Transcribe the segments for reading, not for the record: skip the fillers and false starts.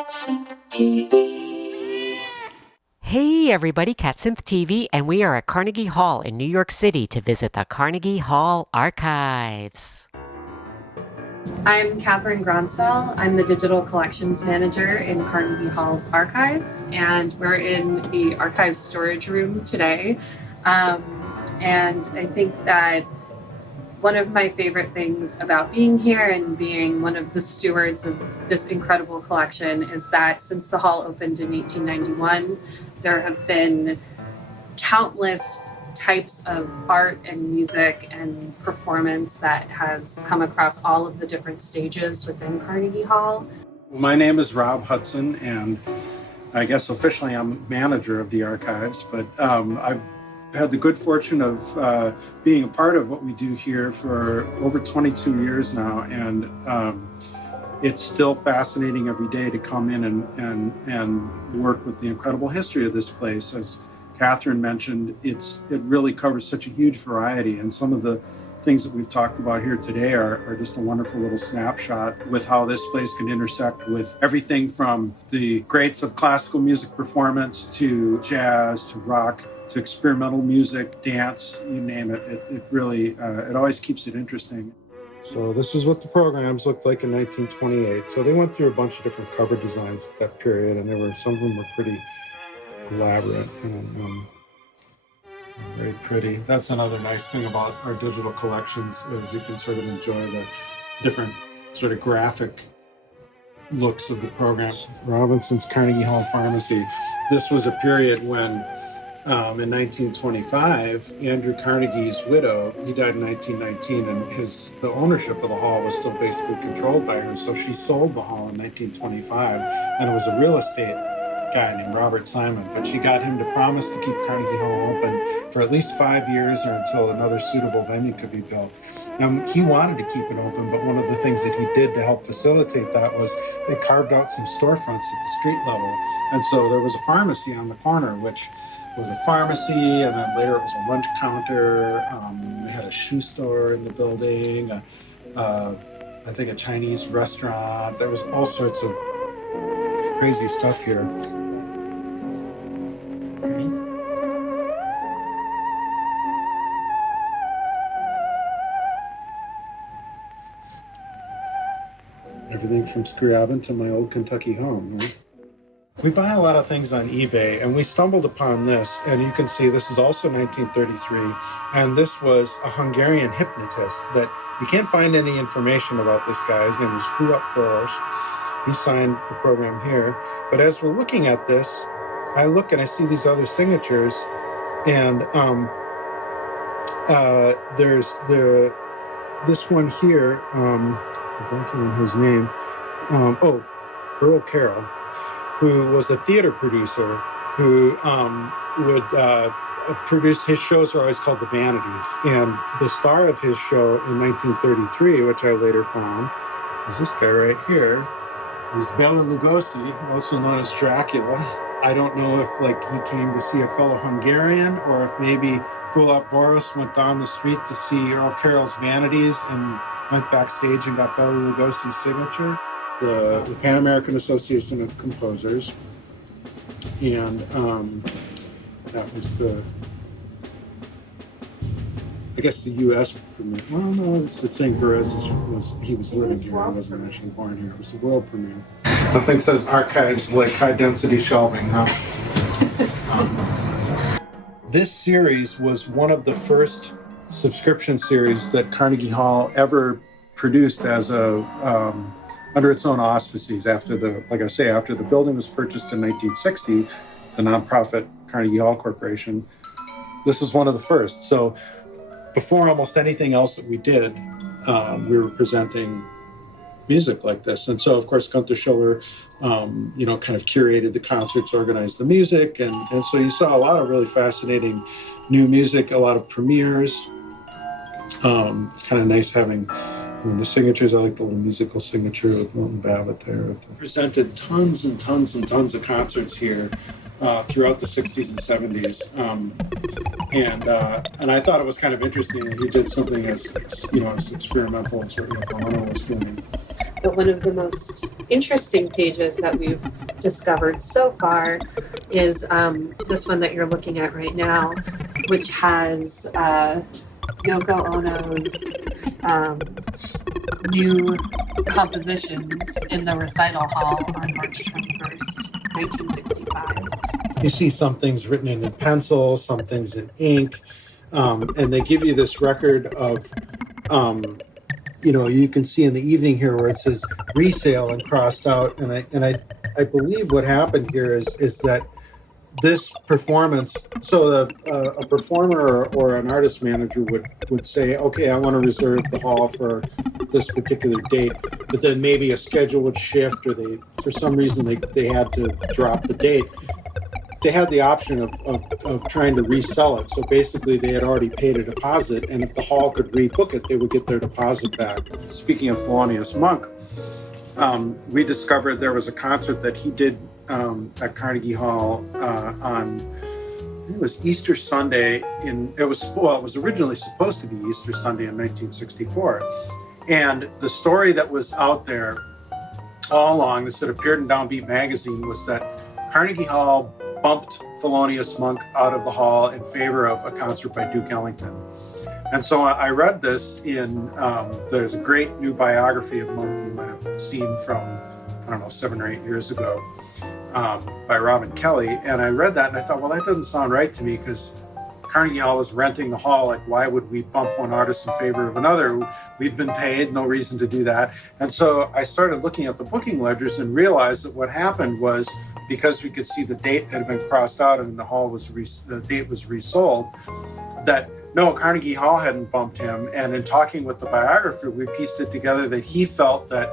CatSynth TV. Hey everybody, CatSynth TV, and we are at Carnegie Hall in New York City to visit the Carnegie Hall Archives. I'm Kathryn Gronsbell. I'm the Digital Collections Manager in Carnegie Hall's Archives, and we're in the archive storage room today. And I think that one of my favorite things about being here and being one of the stewards of this incredible collection is that since the hall opened in 1891, there have been countless types of art and music and performance that has come across all of the different stages within Carnegie Hall. My name is Rob Hudson, and I guess officially I'm manager of the archives, but I've had the good fortune of being a part of what we do here for over 22 years now, and it's still fascinating every day to come in and work with the incredible history of this place. As Kathryn mentioned, it really covers such a huge variety, and some of the things that we've talked about here today are just a wonderful little snapshot with how this place can intersect with everything from the greats of classical music performance to jazz to rock to experimental music, dance, you name it. It really, it always keeps it interesting. So this is what the programs looked like in 1928. So they went through a bunch of different cover designs at that period, and some of them were pretty elaborate and very pretty. That's another nice thing about our digital collections, is you can sort of enjoy the different sort of graphic looks of the programs. Robinson's Carnegie Hall Pharmacy. This was a period when in 1925, Andrew Carnegie's widow, he died in 1919, and the ownership of the hall was still basically controlled by her. So she sold the hall in 1925, and it was a real estate guy named Robert Seaman, but she got him to promise to keep Carnegie Hall open for at least 5 years or until another suitable venue could be built. He wanted to keep it open, but one of the things that he did to help facilitate that was they carved out some storefronts at the street level. And so there was a pharmacy on the corner, which was a pharmacy, and then later it was a lunch counter. We had a shoe store in the building, I think a Chinese restaurant. There was all sorts of crazy stuff here. Everything from Scriabin to my old Kentucky home, right? We buy a lot of things on eBay, and we stumbled upon this, and you can see this is also 1933, and this was a Hungarian hypnotist that you can't find any information about this guy. His name was Fulop Foros. He signed the program here, but as we're looking at this, I look and I see these other signatures, and there's this one here, I'm blanking on his name, Earl Carroll, who was a theater producer who would produce, his shows are always called The Vanities. And the star of his show in 1933, which I later found, was this guy right here. It was Bela Lugosi, also known as Dracula. I don't know if he came to see a fellow Hungarian, or if maybe Fulop Foros went down the street to see Earl Carroll's Vanities and went backstage and got Bela Lugosi's signature. The Pan American Association of Composers, and that was I guess the U.S. premiere. Well, no, it's saying Varese he was living here. He wasn't actually born here. It was the world premiere. The thing says archives like high density shelving, huh? This series was one of the first subscription series that Carnegie Hall ever produced as a under its own auspices. After the building was purchased in 1960, the nonprofit Carnegie Hall Corporation, this is one of the first. So before almost anything else that we did, we were presenting music like this. And so, of course, Gunther Schuller, kind of curated the concerts, organized the music. And so you saw a lot of really fascinating new music, a lot of premieres. It's kind of nice having the signatures. I like the little musical signature with Milton Babbitt there. Presented tons and tons and tons of concerts here throughout the 60s and 70s. And I thought it was kind of interesting that he did something as experimental as what Yoko Ono was doing. But one of the most interesting pages that we've discovered so far is this one that you're looking at right now, which has Yoko Ono's new compositions in the recital hall on March 21st, 1965. You see some things written in pencil, some things in ink, and they give you this record of, you can see in the evening here where it says resale and crossed out. And I believe what happened here is that this performance, so a performer or an artist manager would say, okay, I want to reserve the hall for this particular date, but then maybe a schedule would shift, or for some reason they had to drop the date. They had the option of trying to resell it. So basically they had already paid a deposit, and if the hall could rebook it, they would get their deposit back. Speaking of Thelonious Monk, we discovered there was a concert that he did at Carnegie Hall on, I think it was Easter Sunday it was originally supposed to be Easter Sunday in 1964. And the story that was out there all along, this had appeared in Downbeat magazine, was that Carnegie Hall bumped Thelonious Monk out of the hall in favor of a concert by Duke Ellington. And so I read this there's a great new biography of Monk you might have seen from, 7 or 8 years ago, by Robin Kelly. And I read that and I thought, well, that doesn't sound right to me, because Carnegie Hall was renting the hall. Like, why would we bump one artist in favor of another? We'd been paid, no reason to do that. And so I started looking at the booking ledgers and realized that what happened was, because we could see the date had been crossed out and the date was resold, that no, Carnegie Hall hadn't bumped him. And in talking with the biographer, we pieced it together that he felt that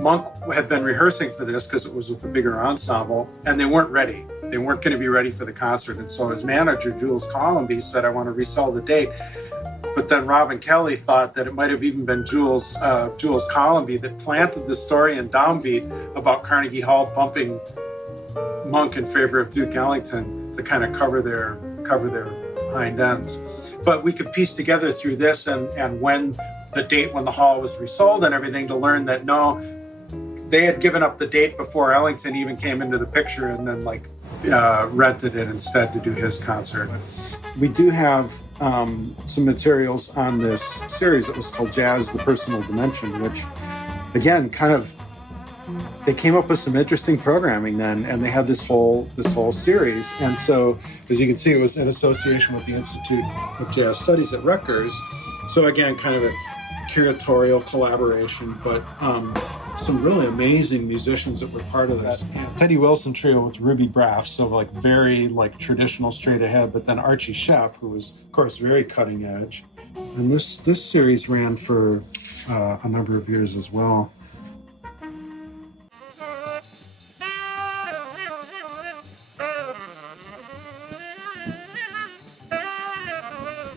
Monk had been rehearsing for this because it was with a bigger ensemble, and they weren't ready. They weren't going to be ready for the concert. And so his manager, Jules Colomby, said, I want to resell the date. But then Robin Kelly thought that it might have even been Jules Colomby that planted the story in Downbeat about Carnegie Hall bumping Monk in favor of Duke Ellington to kind of cover their hind ends. But we could piece together through this and when the hall was resold and everything, to learn that no, they had given up the date before Ellington even came into the picture, and then rented it instead to do his concert. We do have some materials on this series that was called Jazz: The Personal Dimension, which again they came up with some interesting programming then, and they had this whole series. And so, as you can see, it was in association with the Institute of Jazz Studies at Rutgers. So again, kind of a curatorial collaboration, but some really amazing musicians that were part of this. Teddy Wilson Trio with Ruby Braff, so very traditional straight ahead, but then Archie Schepp, who was of course very cutting edge. And this series ran for a number of years as well.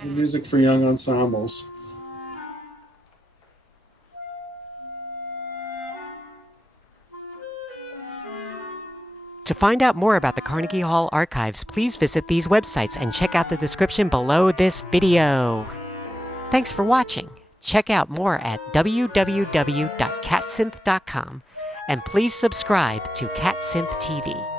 Music for young ensembles. To find out more about the Carnegie Hall Archives, please visit these websites and check out the description below this video. Thanks for watching. Check out more at www.catsynth.com, and please subscribe to CatSynth TV.